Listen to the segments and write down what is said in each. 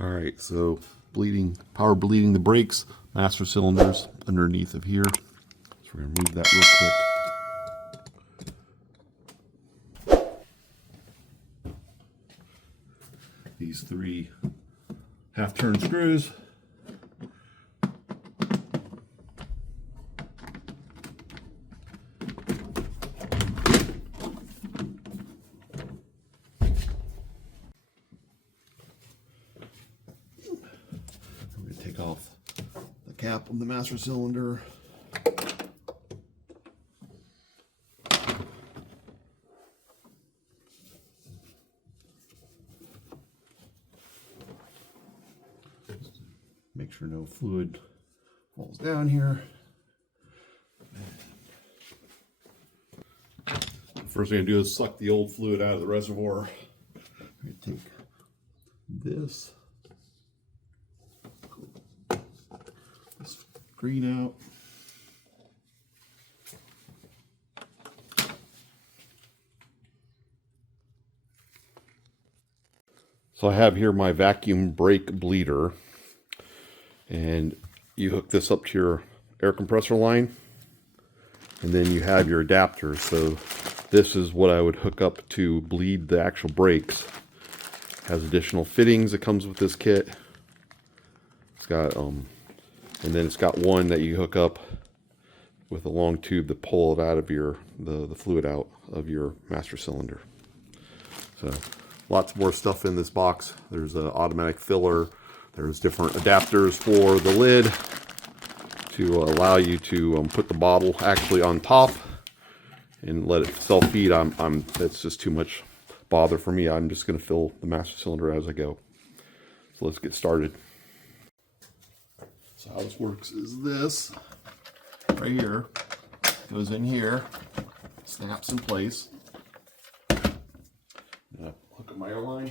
All right, so power bleeding the brakes, master cylinders underneath of here. So we're gonna move that real quick. These 3 half-turn screws. Take off the cap of the master cylinder. Make sure no fluid falls down here. First thing I'm going to do is suck the old fluid out of the reservoir. I'm going to take this screen out. So I have here my vacuum brake bleeder, and you hook this up to your air compressor line, and then you have your adapters. So this is what I would hook up to bleed the actual brakes. Has additional fittings that comes with this kit. It's got and then it's got one that you hook up with a long tube to pull it out of your the fluid out of your master cylinder. So lots more stuff in this box. There's an automatic filler. There's different adapters for the lid to allow you to put the bottle actually on top and let it self-feed. That's just too much bother for me. I'm just going to fill the master cylinder as I go. So let's get started. So how this works is this right here goes in here, snaps in place. Hook up my air line.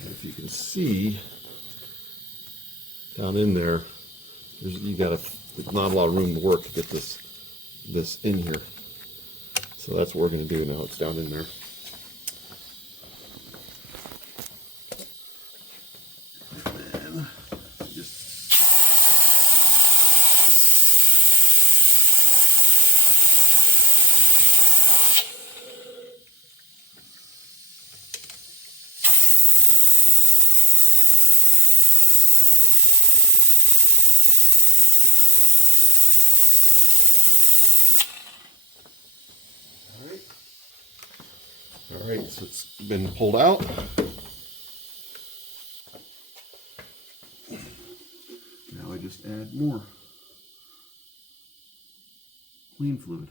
And if you can see down in there, there's not a lot of room to work to get this in here. So that's what we're going to do now. It's down in there. All right, so it's been pulled out. Now I just add more clean fluid.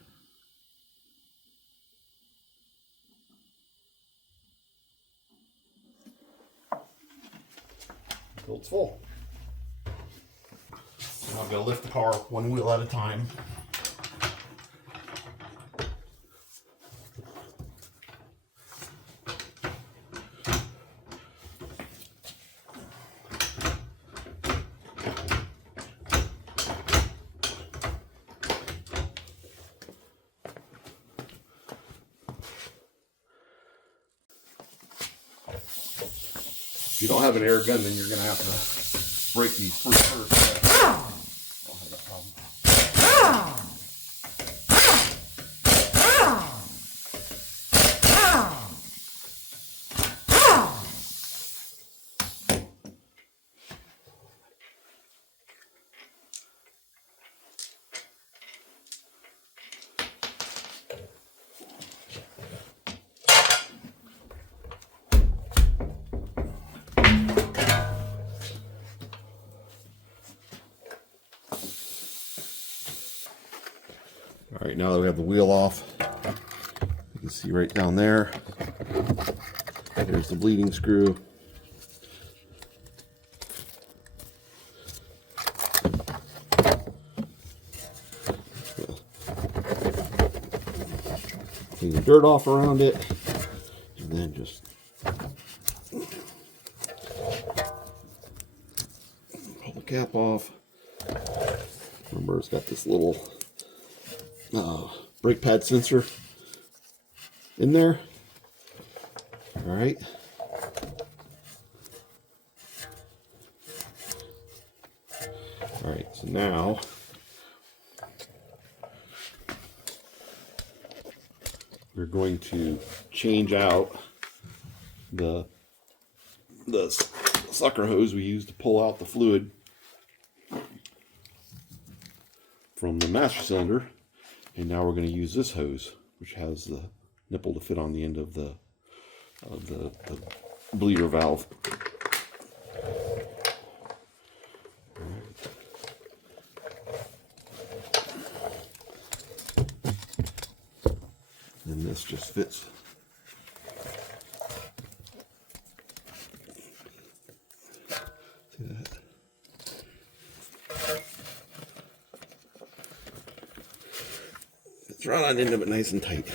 Until it's full. Now I'm going to lift the car one wheel at a time. If you don't have an air gun, then you're going to have to break these free first. I don't have that problem. All right, now that we have the wheel off, you can see right down there, there's the bleeding screw. Clean the dirt off around it, and then just cap off. Remember, it's got this little brake pad sensor in there. All right. All right, so now we're going to change out the sucker hose we use to pull out the fluid from the master cylinder, and now we're going to use this hose, which has the nipple to fit on the end of the bleeder valve. And this just fits. See that? It's right on into it nice and tight.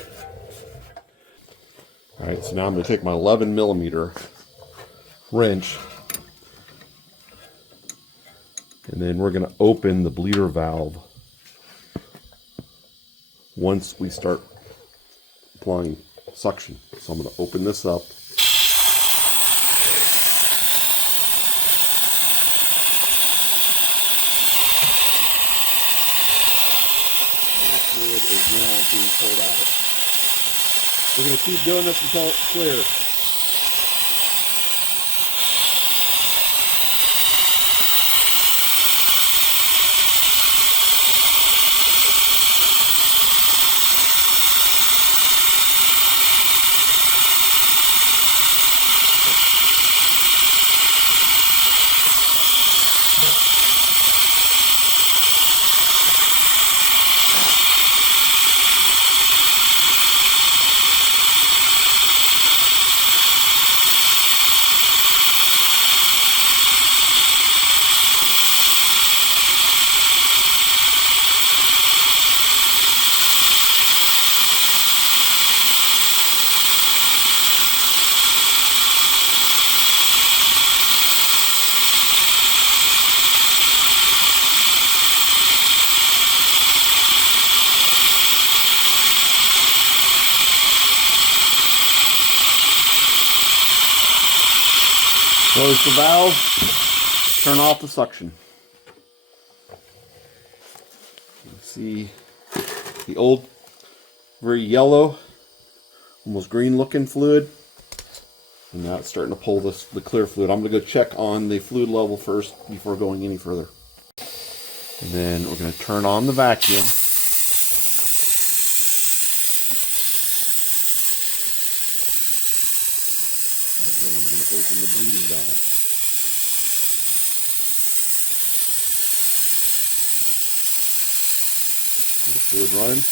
All right, so now I'm going to take my 11mm wrench, and then we're going to open the bleeder valve once we start applying suction. So I'm going to open this up. And the fluid is now being pulled out. We're going to keep doing this until it's clear. Close the valve, turn off the suction. You see the old, very yellow, almost green looking fluid. And now it's starting to pull the clear fluid. I'm going to go check on the fluid level first before going any further. And then we're going to turn on the vacuum. Then I'm going to open the bleeding valve. See the fluid running?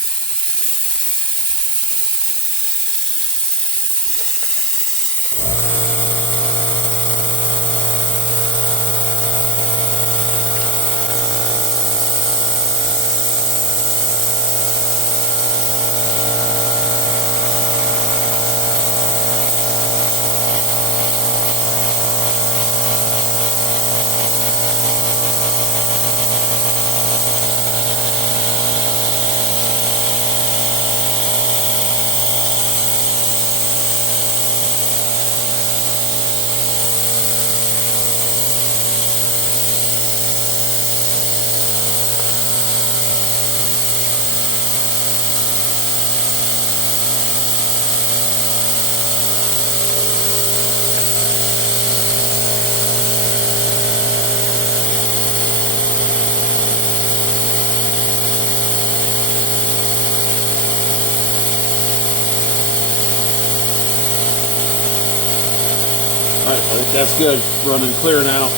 Alright, I think that's good. It's running clear now.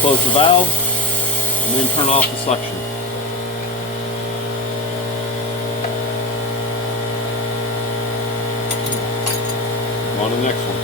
Close the valve and then turn off the suction. On to the next one.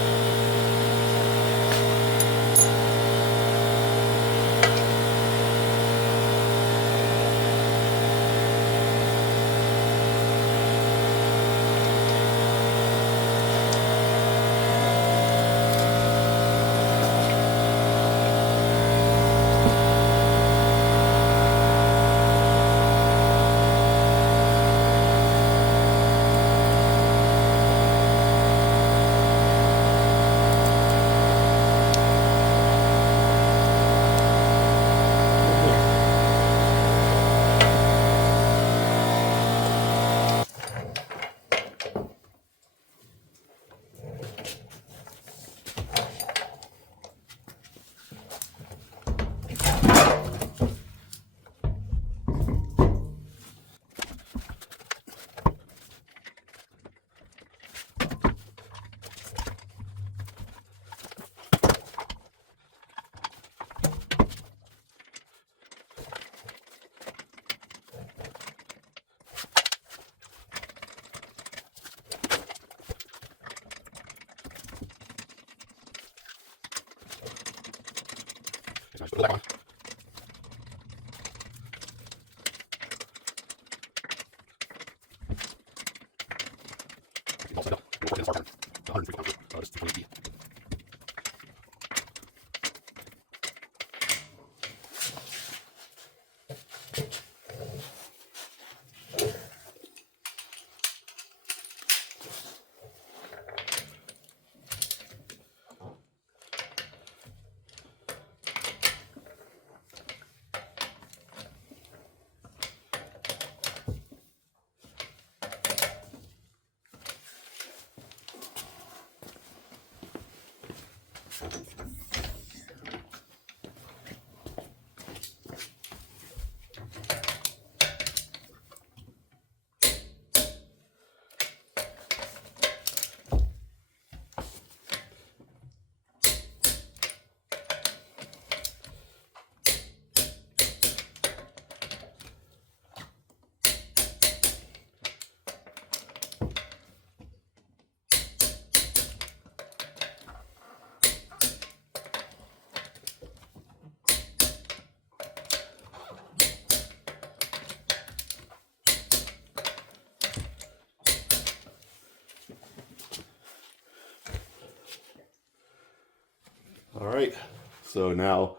All right, so now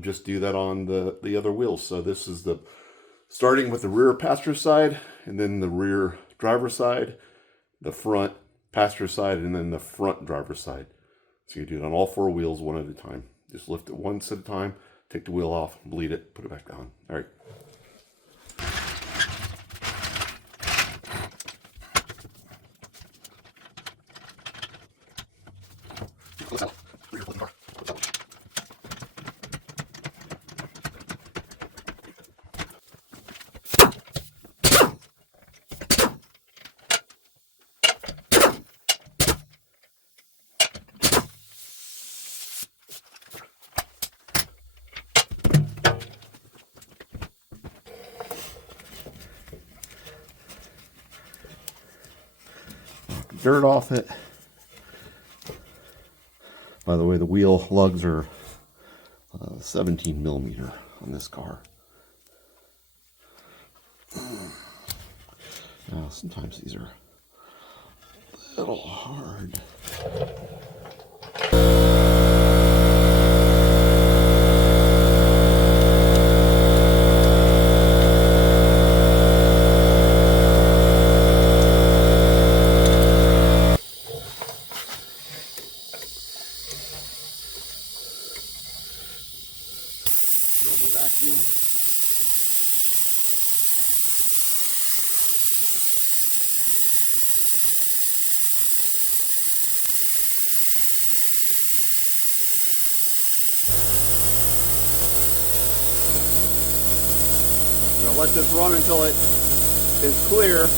just do that on the other wheels. So this is the starting with the rear passenger side, and then the rear driver side, the front passenger side, and then the front driver side. So you do it on all four wheels one at a time. Just lift it once at a time, take the wheel off, bleed it, put it back down. All right. Dirt off it. By the way, the wheel lugs are 17 millimeter on this car. Now, sometimes these are a little hard. Vacuum. Now let this run until it is clear.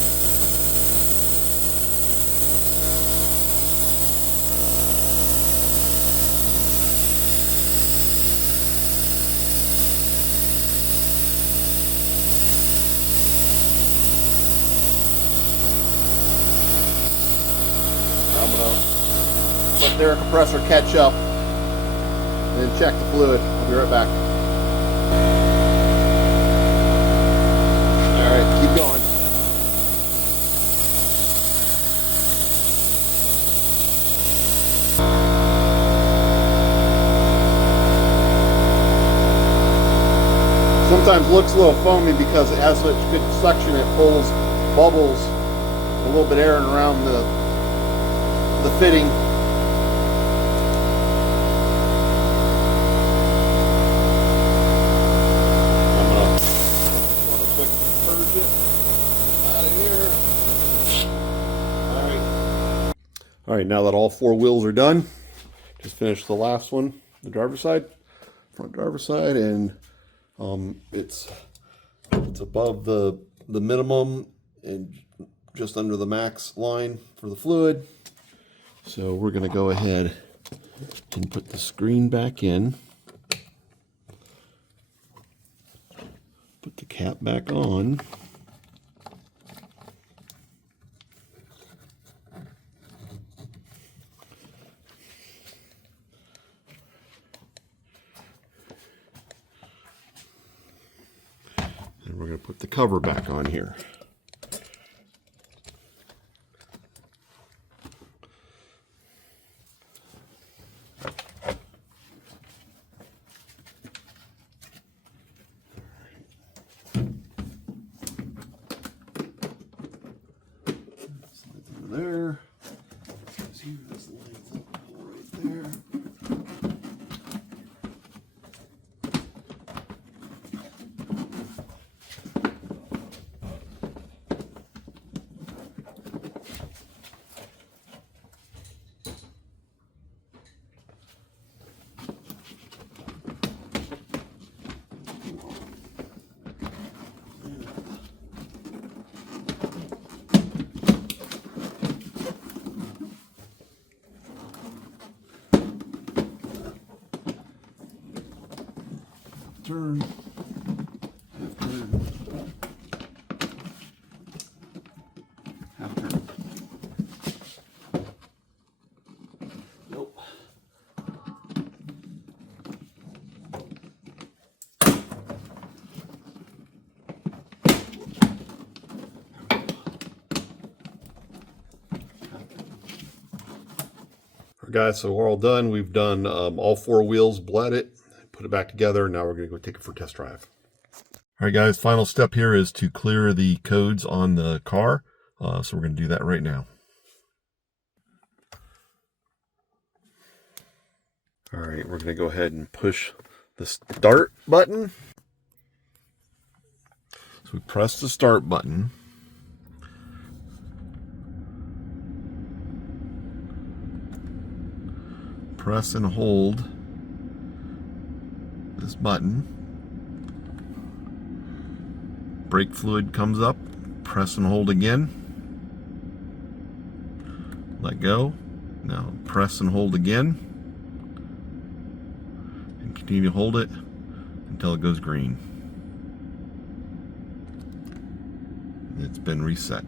I'm going to let the air compressor catch up and then check the fluid. I'll be right back. All right, keep going. Sometimes looks a little foamy because it has such good suction. It pulls bubbles, a little bit of air around the fitting. I'm gonna quick purge it out of here. All right, now that all four wheels are done, just finished the last one, the driver's side, front driver's side, and it's above the minimum and just under the max line for the fluid. So we're going to go ahead and put the screen back in, put the cap back on, we're going to put the cover back on here. Slides over there. See, this lines up right there. Turn, half turn, half turn. Nope. Alright guys, so we're all done. We've done all four wheels, bled it, put it back together. Now we're going to go take it for a test drive. All right, guys, final step here is to clear the codes on the car. So we're going to do that right now. All right, we're going to go ahead and push the start button. So we press the start button. Press and hold this button. Brake fluid comes up. Press and hold again. Let go. Now press and hold again. And continue to hold it until it goes green. It's been reset.